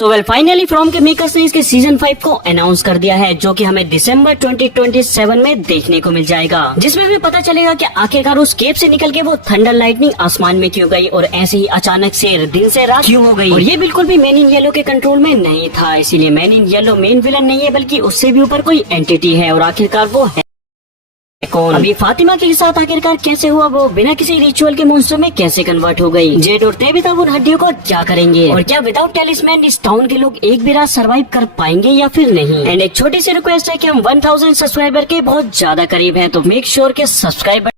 So well finally from के makers ने इसके सीजन 5 को अनाउंस कर दिया है, जो कि हमें दिसंबर 2027 में देखने को मिल जाएगा, जिसमें हमें पता चलेगा कि आखिरकार उस केव से निकल के वो थंडर लाइटनिंग आसमान में क्यों गई और ऐसे ही अचानक से दिन से रात क्यों हो गई। और ये बिल्कुल भी मैन इन येलो के कंट्रोल में नहीं था, इसीलिए man in yellow main villain नहीं है बल्कि उससे भी ऊपर कोई एंटिटी है। और आखिरकार वो है कौन? अभी फातिमा के साथ आखिरकार कैसे हुआ, वो बिना किसी रिचुअल के मॉन्स्टर में कैसे कन्वर्ट हो गई, जेड और तेबिता उन हड्डियों को क्या करेंगे, और क्या विदाउट टेलिस्मैन इस टाउन के लोग एक भी रात सर्वाइव कर पाएंगे या फिर नहीं। एंड एक छोटी सी रिक्वेस्ट है कि हम 1000 सब्सक्राइबर के बहुत ज्यादा करीब हैं, तो मेक श्योर के सब्सक्राइब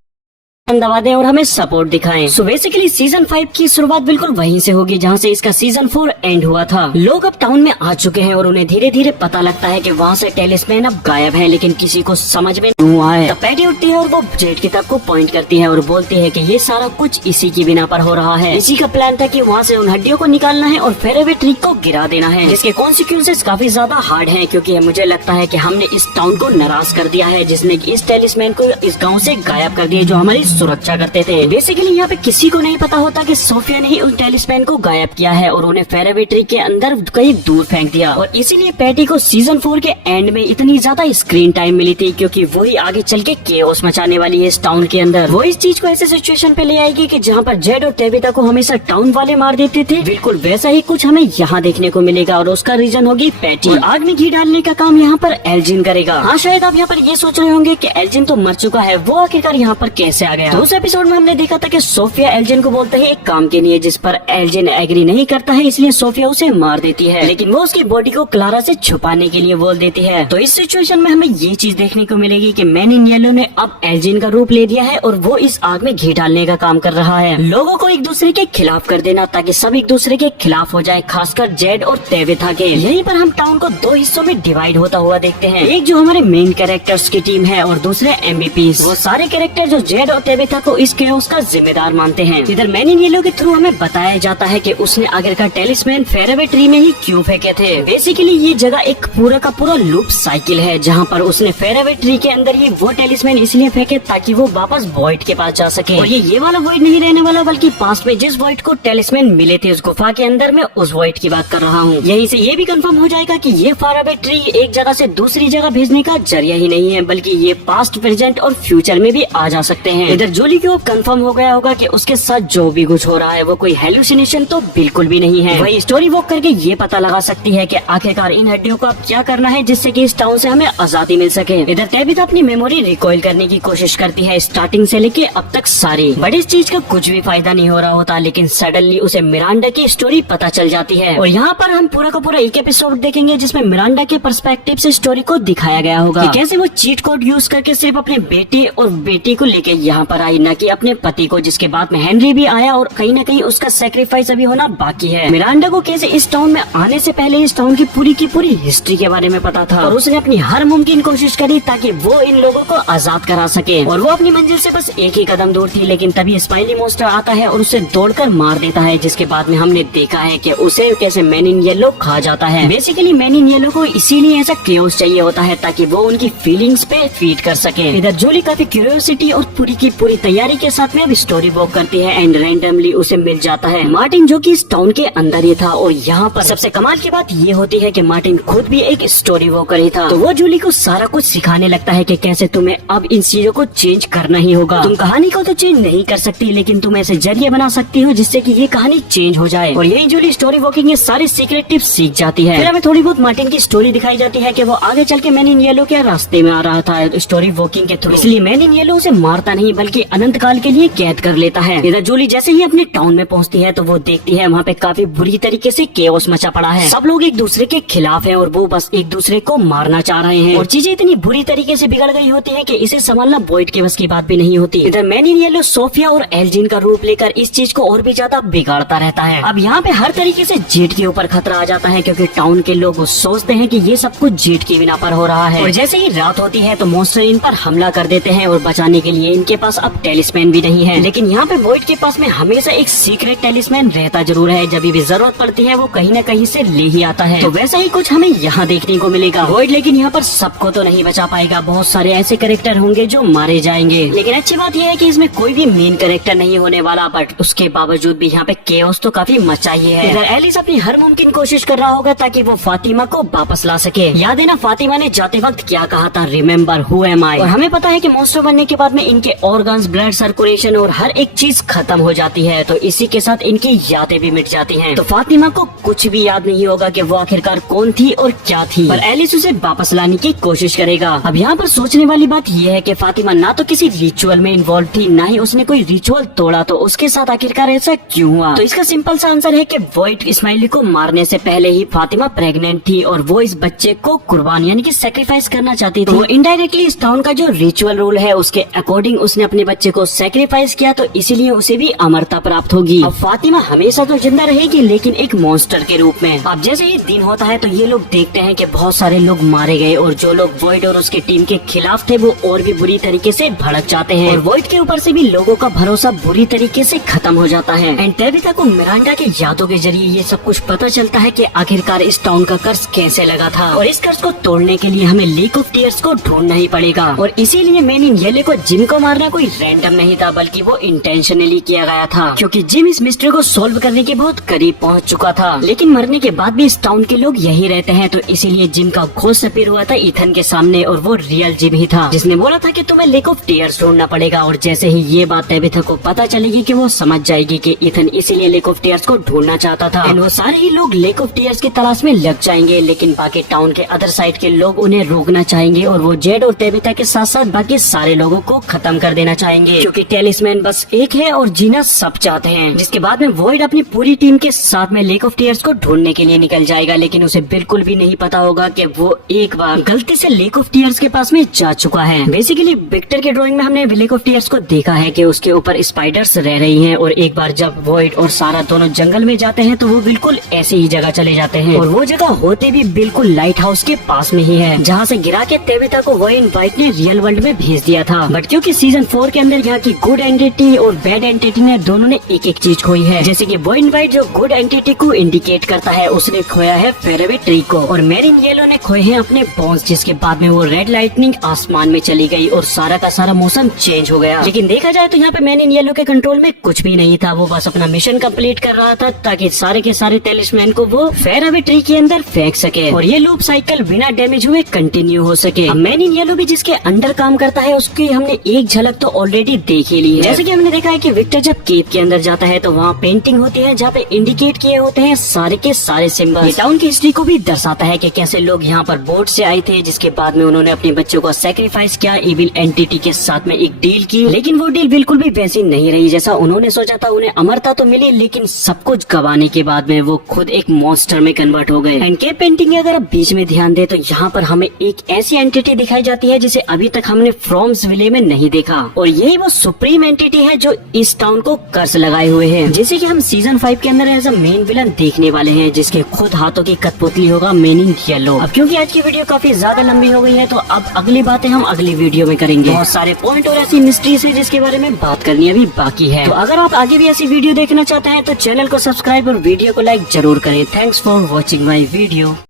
दबा दें और हमें सपोर्ट दिखाएं। सो बेसिकली सीजन 5 की शुरुआत बिल्कुल वहीं से होगी जहां से इसका सीजन 4 एंड हुआ था। लोग अब टाउन में आ चुके हैं और उन्हें धीरे धीरे पता लगता है कि वहां से टेलिस्मैन अब गायब है, लेकिन किसी को समझ में नहीं आए। तब पैटी उठती है और वो जेड की तरफ को पॉइंट करती है और बोलती है कि ये सारा कुछ इसी की बिना पर हो रहा है। इसी का प्लान था कि वहाँ से उन हड्डियों को निकालना है और फेरेवे ट्री को गिरा देना है, जिसके कॉन्सिक्वेंसेस काफी ज्यादा हार्ड है, क्योंकि मुझे लगता है कि हमने इस टाउन को नाराज कर दिया है, जिसने इस टेलिस्मैन को इस गाँव से गायब कर दिया जो हमारी सुरक्षा करते थे। बेसिकली यहाँ पे किसी को नहीं पता होता कि सोफिया ने ही उस टेलिस्मैन को गायब किया है और उन्हें फेरेवे ट्री के अंदर कहीं दूर फेंक दिया। और इसीलिए पैटी को सीजन 4 के एंड में इतनी ज्यादा स्क्रीन टाइम मिली थी, क्योंकि वही आगे चल के केओस मचाने वाली है इस टाउन के अंदर। वो इस चीज को ऐसे सिचुएशन पे ले आएगी कि जहाँ पर जेड और तेबिता को हमेशा टाउन वाले मार देते थे, बिल्कुल वैसा ही कुछ हमें यहाँ देखने को मिलेगा, और उसका रीजन होगी पैटी। और आग में घी डालने का काम यहाँ पर एल्जिन करेगा। हाँ, शायद आप यहाँ पर ये सोच रहे होंगे कि एल्जिन तो मर चुका है, वो आखिरकार यहाँ पर कैसे आ गया। तो उस एपिसोड में हमने देखा था कि सोफिया एल्जिन को बोलते है एक काम के लिए, जिस पर एल्जिन एग्री नहीं करता है, इसलिए सोफिया उसे मार देती है, लेकिन वो उसकी बॉडी को क्लारा से छुपाने के लिए बोल देती है। तो इस सिचुएशन में हमें ये चीज देखने को मिलेगी कि मैन इन येलो ने अब एल्जिन का रूप ले दिया है और वो इस आग में घी डालने का काम कर रहा है, लोगों को एक दूसरे के खिलाफ कर देना, ताकि सब एक दूसरे के खिलाफ हो जाए, खासकर जेड और तेबिता के। यहीं पर हम टाउन को 2 हिस्सों में डिवाइड होता हुआ देखते हैं, एक जो हमारे मेन कैरेक्टर्स की टीम है और दूसरे एमवीपीज, वो सारे कैरेक्टर जो जेड और तेबिता को इस केओस का जिम्मेदार मानते हैं। इधर मैन इन येलो के थ्रू हमें बताया जाता है कि उसने आखिरकार टेलिस्मैन फेरेवे ट्री में ही क्यों फेंके थे। बेसिकली ये जगह एक पूरा का पूरा लूप साइकिल है, जहाँ पर उसने फेरेवे ट्री के अंदर ये वो टेलिस्मैन इसलिए फेंके ताकि वो वापस वॉइड के पास जा सके। और ये वाला वॉइड नहीं रहने वाला, बल्कि पास्ट में जिस वॉइड को टेलिस्मैन मिले थे उस गुफा के अंदर, मैं उस वॉइड की बात कर रहा हूँ। यहीं से ये भी कंफर्म हो जाएगा कि ये फेरेवे ट्री एक जगह से दूसरी जगह भेजने का जरिया ही नहीं है, बल्कि ये पास्ट, प्रेजेंट और फ्यूचर में भी आ जा सकते हैं। इधर जूली को कंफर्म हो गया होगा कि उसके साथ जो भी कुछ हो रहा है वो कोई हेलुसिनेशन तो बिल्कुल भी नहीं है। वही स्टोरी वॉक करके ये पता लगा सकती है कि आखिरकार इन हड्डियों को अब क्या करना है, जिससे कि इस टाउन से हमें आजादी मिल सके। इधर तेबिता अपनी मेमोरी रिकॉइल करने की कोशिश करती है, स्टार्टिंग से लेके अब तक सारी, बट इस चीज का कुछ भी फायदा नहीं हो रहा होता। लेकिन सडनली उसे मिरांडा की स्टोरी पता चल जाती है, और यहाँ पर हम पूरा का पूरा एक एपिसोड देखेंगे जिसमें मिरांडा के पर्सपेक्टिव से स्टोरी को दिखाया गया होगा कि कैसे वो चीट कोड यूज करके सिर्फ अपने बेटे और बेटी को लेके यहाँ पर आई, न कि अपने पति को, जिसके बाद में हेनरी भी आया और कहीं न कहीं उसका सेक्रीफाइस अभी होना बाकी है। मिरांडा को कैसे इस टाउन में आने से पहले इस टाउन की पूरी हिस्ट्री के बारे में पता था, और उसने अपनी हर मुमकिन कोशिश करी ताकि वो इन लोगों को आजाद करा सके, और वो अपनी मंजिल से बस एक ही कदम दूर थी। लेकिन तभी स्माइली मॉन्स्टर आता है और उसे दौड़कर मार देता है, जिसके बाद में हमने देखा है कि उसे कैसे मैन इन येलो खा जाता है। बेसिकली मैन इन येलो को इसीलिए ऐसा केओस चाहिए होता है ताकि वो उनकी फीलिंग्स पे फीड कर सके। इधर जूली काफी क्यूरियोसिटी और पूरी की पूरी तैयारी के साथ में अब स्टोरी वॉक करती है, एंड रैंडमली उसे मिल जाता है मार्टिन, जो कि इस टाउन के अंदर ही था। और यहाँ पर सबसे कमाल की बात ये होती है कि मार्टिन खुद भी एक स्टोरी वॉकर ही था, तो वो जूली को सारा कुछ सिखाने लगता है कि कैसे तुम्हें अब इन चीजों को चेंज करना ही होगा। तुम कहानी को तो चेंज नहीं कर सकती, लेकिन तुम ऐसे जरिए बना सकती हो जिससे कि ये कहानी चेंज हो जाए। और यही जूली स्टोरी वॉकिंग के सारे सीक्रेट टिप्स सीख जाती है। फिर हमें थोड़ी बहुत मार्टिन की स्टोरी दिखाई जाती है कि वो आगे चल के मैन इन येलो के रास्ते में आ रहा था स्टोरी वॉकिंग के थ्रू, इसलिए मैन इन येलो उसे मारता नहीं बल्कि अनंत काल के लिए कैद कर लेता है। इधर जूली जैसे ही अपने टाउन में पहुंचती है तो वो देखती है वहाँ पे काफी बुरी तरीके से केओस मचा पड़ा है, सब लोग एक दूसरे के खिलाफ हैं और वो बस एक दूसरे को मारना चाह रहे हैं, और चीजें इतनी बुरी तरीके से बिगड़ गई होती है कि इसे संभालना बॉयड के बस की बात भी नहीं होती। इधर मैन इन येलो सोफिया और एल्जिन का रूप लेकर इस चीज को और भी ज्यादा बिगाड़ता रहता है। अब यहाँ पे हर तरीके से जेड के ऊपर खतरा आ जाता है, क्योंकि टाउन के लोग सोचते हैं कि ये सब कुछ जेड की बिना पर हो रहा है, और जैसे ही रात होती है तो मॉन्स्टर इन पर हमला कर देते हैं, और बचाने के लिए इनके पास अब टेलिस्मैन भी नहीं है, लेकिन यहाँ पे वॉइड के पास में हमेशा एक सीक्रेट टेलिस्मैन रहता जरूर है। जब भी जरूरत पड़ती है वो कहीं न कहीं से ले ही आता है। तो वैसा ही कुछ हमें यहाँ देखने को मिलेगा। वॉइड लेकिन यहाँ पर सबको तो नहीं बचा पाएगा, बहुत सारे ऐसे कैरेक्टर होंगे जो मारे जाएंगे। लेकिन अच्छी बात यह है कि इसमें कोई भी मेन कैरेक्टर नहीं होने वाला, बट उसके बावजूद भी यहाँ पे केओस तो काफी मचा ही है। इधर एलिस अपनी हर मुमकिन कोशिश कर रहा होगा ताकि वो फातिमा को वापस ला सके। याद है ना फातिमा ने जाते वक्त क्या कहा था, रिमेम्बर हु एम आई। और हमें पता है कि मॉन्स्टर बनने के बाद में इनके ऑर्गन्स, ब्लड सर्कुलेशन और हर एक चीज खत्म हो जाती है, तो इसी के साथ इनकी यादें भी मिट जाती हैं। तो फातिमा को कुछ भी याद नहीं होगा कि वो आखिरकार कौन थी और क्या थी, पर एलिस उसे वापस लाने की कोशिश करेगा। अब यहाँ पर सोचने वाली बात यह है कि फातिमा ना तो किसी रिचुअल में इन्वॉल्व थी, ना ही उसने कोई रिचुअल तोड़ा, तो उसके साथ आखिरकार ऐसा क्यों हुआ? तो इसका सिंपल सा आंसर है कि वॉइड स्माइली को मारने से पहले ही फातिमा प्रेग्नेंट थी और वो इस बच्चे को कुर्बान यानी कि सैक्रिफाइस करना चाहती थी। तो वो इनडायरेक्टली इस टाउन का जो रिचुअल रूल है उसके अकॉर्डिंग उसने अपने बच्चे को सैक्रिफाइस किया, तो इसीलिए उसे भी अमरता प्राप्त होगी। अब फातिमा हमेशा तो जिंदा रहेगी, लेकिन एक मॉन्स्टर के रूप में। अब जैसे ही दिन होता है तो ये लोग देखते हैं कि बहुत सारे लोग मारे गए और जो लोग वॉइड और उसके टीम के खिलाफ थे वो और भी बुरी तरीके से भड़क जाते हैं और वॉइड के ऊपर से भी लोगों का भरोसा बुरी तरीके से खत्म हो जाता है। एंड टेबिथा को मिरांडा के यादों के जरिए ये सब कुछ पता चलता है कि आखिरकार इस टाउन का कर्ज कैसे लगा था, और इस कर्ज को तोड़ने के लिए हमें लेक ऑफ टीयर्स को ढूंढना ही पड़ेगा। और इसीलिए मैन इन येलो को जिम को मारना कोई रैंडम नहीं था, बल्कि वो इंटेंशनली किया गया था, क्योंकि जिम इस मिस्ट्री को सोल्व करने के बहुत करीब पहुंच चुका था। लेकिन मरने के बाद भी इस टाउन के लोग यही रहते हैं, तो इसीलिए जिम का घोस्ट अपीयर हुआ था ईथन के सामने, और वो रियल जिम ही था जिसने बोला था कि तुम्हें लेक ऑफ टीयर्स ढूंढना पड़ेगा। और जैसे ही ये बात टेबिथा को पता चलेगी कि वो समझ जाएगी कि ईथन इसीलिए लेक ऑफ टीयर्स को ढूंढना चाहता था, एंड वो सारे ही लोग लेक ऑफ टीयर्स की तलाश में लग जाएंगे। लेकिन बाकी टाउन के अदर साइड के लोग उन्हें रोकना चाहेंगे और वो जेड और टेबिथा के साथ साथ बाकी सारे लोगों को खत्म कर देना चाहेंगे, क्योंकि टेलिस्मैन बस एक है और जीना सब चाहते हैं। जिसके बाद में वॉइड अपनी पूरी टीम के साथ में लेक ऑफ टीयर्स को ढूंढने के लिए निकल जाएगा, लेकिन उसे बिल्कुल भी नहीं पता होगा कि वो एक बार गलती से लेक ऑफ टीयर्स के पास में जा चुका है। बेसिकली विक्टर के ड्राइंग में हमने लेक ऑफ टीयर्स को देखा है कि उसके ऊपर स्पाइडर्स रह रही हैं, और एक बार जब वॉइड और सारा दोनों जंगल में जाते हैं तो वो बिल्कुल ऐसी ही जगह चले जाते हैं, और वो जगह होते भी बिल्कुल लाइट हाउस के पास में ही है, जहाँ से गिरा के टेबिथा को वॉइन वाइट ने रियल वर्ल्ड में भेज दिया था। बट क्योंकि सीजन 4 के अंदर यहाँ की गुड एंटिटी और बैड एंटिटी ने दोनों ने एक एक चीज खोई है। जैसे कि वॉइन वाइट जो गुड एंटिटी को इंडिकेट करता है उसने खोया है फेरेवे ट्री को, और मेरिन येलो ने खोए हैं अपने बोन्स, जिसके बाद में वो रेड लाइटनिंग आसमान में चली गई और सारा का सारा मौसम चेंज हो गया। लेकिन देखा जाए तो यहाँ पे मेरिन येलो के कंट्रोल में कुछ भी नहीं था, वो बस अपना मिशन कंप्लीट कर रहा था ताकि सारे के सारे टेलिस्मैन को वो फेरेवे ट्री के अंदर फेंक सके और ये लूप साइकिल बिना डैमेज हुए कंटिन्यू हो सके। अब मेरिन येलो भी जिसके अंडर काम करता है उसकी हमने एक झलक तो ऑलरेडी देख ही ली है। जैसे कि हमने देखा है कि विक्टर जब केव के अंदर जाता है तो वहाँ पेंटिंग होती है जहाँ पे इंडिकेट किए होते हैं सारे के सारे सिंबल। टाउन की हिस्ट्री को भी दर्शाता है कि कैसे लोग यहाँ पर बोट से आए थे, जिसके बाद में उन्होंने अपने बच्चों को सैक्रिफाइस किया इविल एंटिटी के साथ में एक डील की, लेकिन वो डील बिल्कुल भी वैसी नहीं रही जैसा उन्होंने सोचा था। उन्हें अमरता तो मिली, लेकिन सब कुछ गवाने के बाद में वो खुद एक मॉन्स्टर में कन्वर्ट हो गए। एंड केव पेंटिंग अगर आप बीच में ध्यान दे तो यहाँ पर हमें एक ऐसी एंटिटी दिखाई जाती है जिसे अभी तक हमने फ्रॉम्स विले में नहीं देखा, और यही वो सुप्रीम एंटिटी है जो इस टाउन को कर्ज लगाए हुए है, जैसे कि हम सीजन 5 के अंदर एज अ मेन विलन देखने वाले हैं, जिसके खुद हाथों की कठपुतली होगा मेन इन येलो। अब क्योंकि आज की वीडियो काफी ज्यादा लंबी हो गई है तो अब अगली बातें हम अगली वीडियो में करेंगे। बहुत सारे पॉइंट और ऐसी मिस्ट्रीज है जिसके बारे में बात करनी अभी बाकी है। तो अगर आप आगे भी ऐसी वीडियो देखना चाहते हैं तो चैनल को सब्सक्राइब और वीडियो को लाइक जरूर करें। Thanks for watching my video.